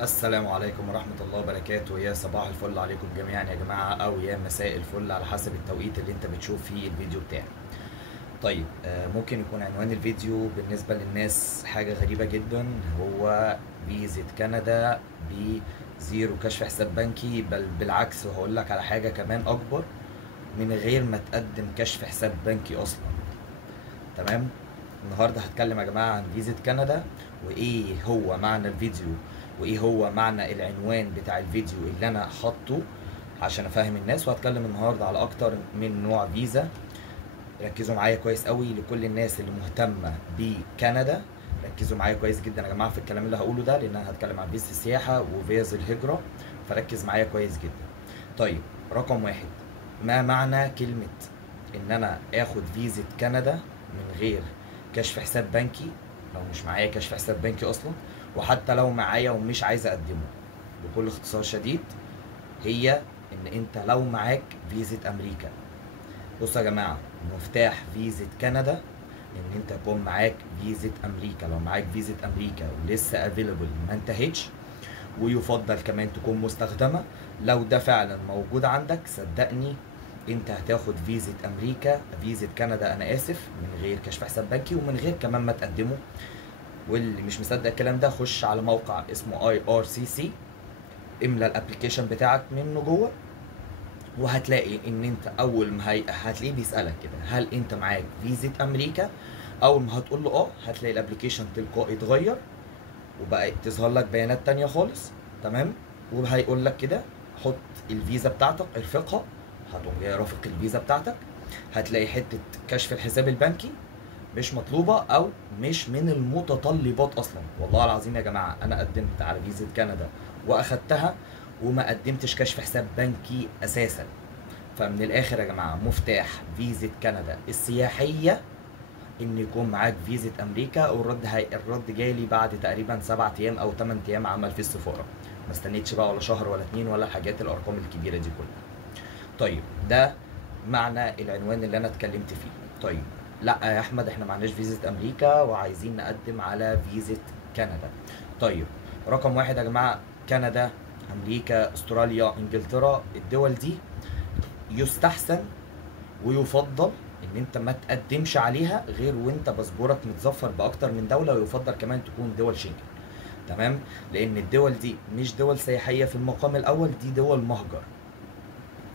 السلام عليكم ورحمة الله وبركاته. يا صباح الفل عليكم جميعا يا جماعة، أو يا مساء الفل على حسب التوقيت اللي انت بتشوف فيه الفيديو بتاعي. طيب ممكن يكون عنوان الفيديو بالنسبة للناس حاجة غريبة جدا، هو فيزا كندا بزيرو كشف حساب بنكي، بل بالعكس وهقول لك على حاجة كمان أكبر، من غير ما تقدم كشف حساب بنكي أصلا. تمام. النهارده هتكلم يا جماعه عن فيزا كندا، وايه هو معنى الفيديو، وايه هو معنى العنوان بتاع الفيديو اللي انا حاطه عشان افهم الناس. وهتكلم النهارده على اكتر من نوع فيزا. ركزوا معايا كويس قوي لكل الناس اللي مهتمه بكندا. ركزوا معايا كويس جدا يا جماعه في الكلام اللي هقوله ده، لان انا هتكلم عن فيزا السياحه وفيزا الهجره، فركز معايا كويس جدا. طيب، رقم واحد، ما معنى كلمه ان انا اخد فيزا كندا من غير كشف حساب بنكي، لو مش معايا كشف حساب بنكي اصلا، وحتى لو معايا ومش عايز اقدمه؟ بكل اختصار شديد، هي ان انت لو معاك فيزا امريكا. بصوا يا جماعه، مفتاح فيزا كندا ان انت يكون معاك فيزا امريكا. لو معاك فيزا امريكا ولسه افيلبل ما انتهتش، ويفضل كمان تكون مستخدمه، لو ده فعلا موجود عندك صدقني انت هتاخد فيزا امريكا، فيزا كندا انا اسف، من غير كشف حساب بنكي ومن غير كمان ما تقدمه. واللي مش مصدق الكلام ده، خش على موقع اسمه IRCC، املى الابلكيشن بتاعك منه جوه، وهتلاقي ان انت اول ما هتلاقيه بيسالك كده هل انت معاك فيزا امريكا. اول ما هتقول له هتلاقي الابلكيشن تلقائي اتغير وبقى تظهر لك بيانات تانية خالص. تمام. وهيقول لك كده حط الفيزا بتاعتك، ارفقها. هتقوم جاي رافق الفيزا بتاعتك، هتلاقي حتة كشف الحساب البنكي مش مطلوبة او مش من المتطلبات اصلا. والله العظيم يا جماعة انا قدمت على فيزا كندا واخدتها، وما قدمتش كشف حساب بنكي اساسا. فمن الاخر يا جماعة، مفتاح فيزا كندا السياحية ان يكون معاك فيزا امريكا. الرد جالي بعد تقريبا 7 ايام او 8 ايام عمل في السفاره. ما استنيتش بقى ولا شهر ولا اتنين ولا الحاجات الارقام الكبيره دي كلها. طيب، ده معنى العنوان اللي انا اتكلمت فيه. طيب، لا يا احمد احنا معناش فيزا امريكا وعايزين نقدم على فيزا كندا. طيب، رقم واحد يا جماعه، كندا، امريكا، استراليا، انجلترا، الدول دي يستحسن ويفضل ان انت ما تقدمش عليها غير وانت باسبورك متظفر باكتر من دوله، ويفضل كمان تكون دول شنجن. تمام. لان الدول دي مش دول سياحيه في المقام الاول، دي دول مهجر.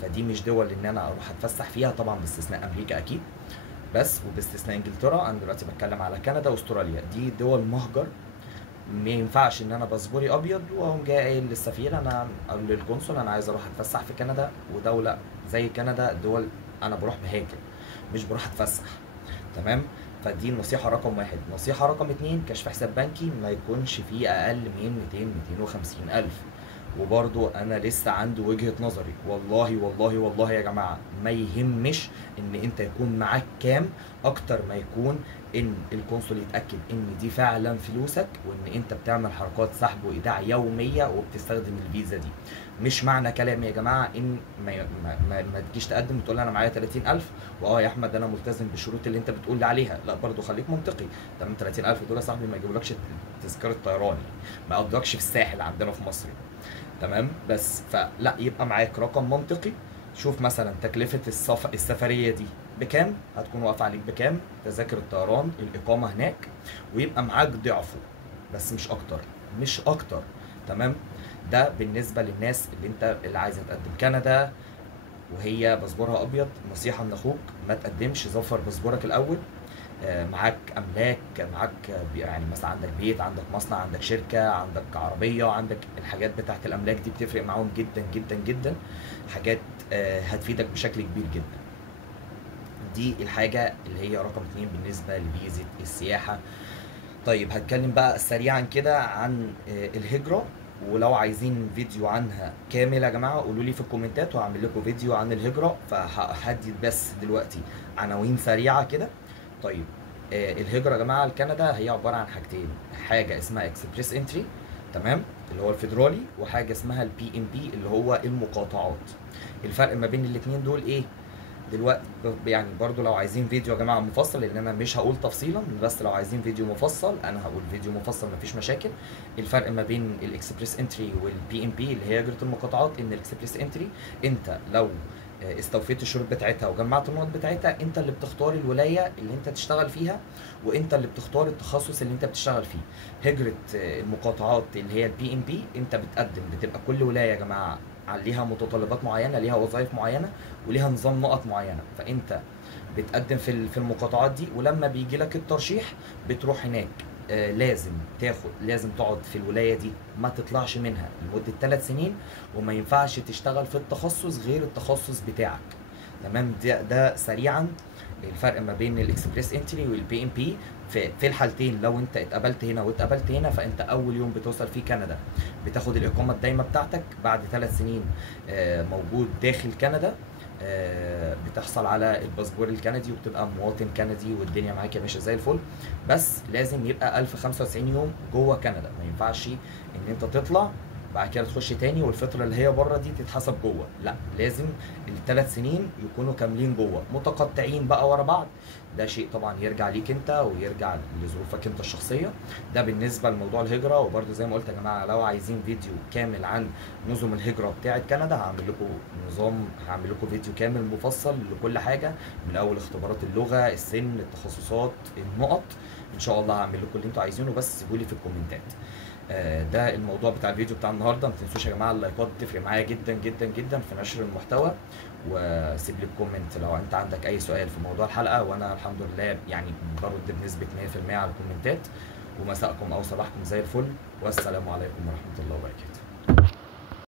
فدي مش دول ان انا اروح اتفسح فيها طبعا، باستثناء امريكا اكيد، بس وباستثناء انجلترا. انا دلوقتي بتكلم على كندا واستراليا، دي دول مهجر. ما ينفعش ان انا باسبوري ابيض واقوم جاي قايل للسفير انا او للقنصل انا عايز اروح اتفسح في كندا، ودوله زي كندا دول انا بروح بهاجر مش بروح اتفسح. تمام. فدي النصيحة رقم واحد. نصيحة رقم اتنين، كشف حساب بنكي ما يكونش فيه أقل من 200-250 ألف. وبرضو أنا لسه عندي وجهة نظري، والله والله والله يا جماعة، ما يهمش إن أنت يكون معاك كام، أكتر ما يكون إن القنصل يتأكد إن دي فعلا فلوسك، وإن أنت بتعمل حركات سحب وإيداع يومية وبتستخدم الفيزا دي. مش معنى كلامي يا جماعة إن ما تجيش تقدم وتقول أنا معايا 30,000 يا احمد انا ملتزم بالشروط اللي انت بتقول لي عليها. لا، برضو خليك منطقي. تمام، 30,000 دول يا صاحبي ما يجيبولكش تذكره طيران يعني، ما يقضيكش في الساحل عندنا في مصر. تمام. بس فلا، يبقى معاك رقم منطقي. شوف مثلا تكلفه السفريه دي بكام، هتكون واقفه عليك بكام، تذاكر الطيران، الاقامه هناك، ويبقى معاك ضعفه، بس مش اكتر، مش اكتر. تمام. ده بالنسبه للناس اللي عايزه تقدم كندا وهي باسبورها ابيض. نصيحه من اخوك، ما تقدمش، ظفر باسبورك الاول. معاك املاك، معاك يعني مثلا عندك بيت، عندك مصنع، عندك شركه، عندك عربيه، عندك الحاجات بتاعت الاملاك دي بتفرق معاهم جدا جدا جدا. حاجات هتفيدك بشكل كبير جدا. دي الحاجه اللي هي رقم اتنين بالنسبه لفيزا السياحه. طيب، هتكلم بقى سريعا كده عن الهجرة. ولو عايزين فيديو عنها كامل يا جماعة قولوا لي في الكومنتات وهعمل لكم فيديو عن الهجرة. فهدي بس دلوقتي عناوين سريعة كده. طيب، الهجرة يا جماعة لكندا هي عبارة عن حاجتين، حاجة اسمها اكسبريس انتري، تمام، اللي هو الفيدرالي، وحاجة اسمها البي ام بي اللي هو المقاطعات. الفرق ما بين الاتنين دول ايه؟ دلوقتي يعني برضو لو عايزين فيديو يا جماعه مفصل، لان انا مش هقول تفصيلا، بس لو عايزين فيديو مفصل انا هقول فيديو مفصل مفيش مشاكل. الفرق ما بين الاكسبريس انتري والبي ام بي اللي هي هجره المقاطعات، ان الاكسبريس انتري انت لو استوفيت الشروط بتاعتها وجمعت النقط بتاعتها، انت اللي بتختار الولايه اللي انت تشتغل فيها، وانت اللي بتختار التخصص اللي انت بتشتغل فيه. هجره المقاطعات اللي هي البي ام بي، انت بتقدم، بتبقى كل ولايه يا جماعه ليها متطلبات معينه، ليها وظائف معينه، وليها نظام نقط معينه، فانت بتقدم في المقاطعات دي، ولما بيجي لك الترشيح بتروح هناك. لازم تقعد في الولايه دي، ما تطلعش منها لمده 3 سنين، وما ينفعش تشتغل في التخصص غير التخصص بتاعك. تمام؟ ده سريعا الفرق ما بين الاكسبريس انتري والبي ام بي. في الحالتين لو انت اتقبلت هنا واتقبلت هنا، فانت اول يوم بتوصل فيه كندا بتاخد الاقامه الدايمه بتاعتك. بعد 3 سنين موجود داخل كندا، بتحصل على الباسبور الكندي وبتبقى مواطن كندي، والدنيا معاك يا باشا زي الفل. بس لازم يبقى 1095 يوم جوه كندا، ما ينفعش ان انت تطلع بعد كده تخش تاني والفترة اللي هي بره دي تتحسب جوه. لا، لازم ال3 سنين يكونوا كاملين جوه. متقطعين بقى ورا بعض ده شيء طبعا يرجع ليك انت ويرجع لظروفك انت الشخصية. ده بالنسبة لموضوع الهجرة. وبرده زي ما قلت يا جماعة، لو عايزين فيديو كامل عن نظم الهجرة بتاعة كندا، هعمل لكم فيديو كامل مفصل لكل حاجة، من اول اختبارات اللغة، السن، التخصصات، النقط. ان شاء الله هعمل لكم اللي انتوا عايزينه، بس سيبولي في الكومنتات. ده الموضوع بتاع الفيديو بتاع النهارده. ما تنسوش يا جماعه اللايكات بتفرق معايا جدا جدا جدا في نشر المحتوى. وسيب لي كومنت لو انت عندك اي سؤال في موضوع الحلقه، وانا الحمد لله يعني برد بنسبه 100% على الكومنتات. ومساءكم او صباحكم زي الفل، والسلام عليكم ورحمه الله وبركاته.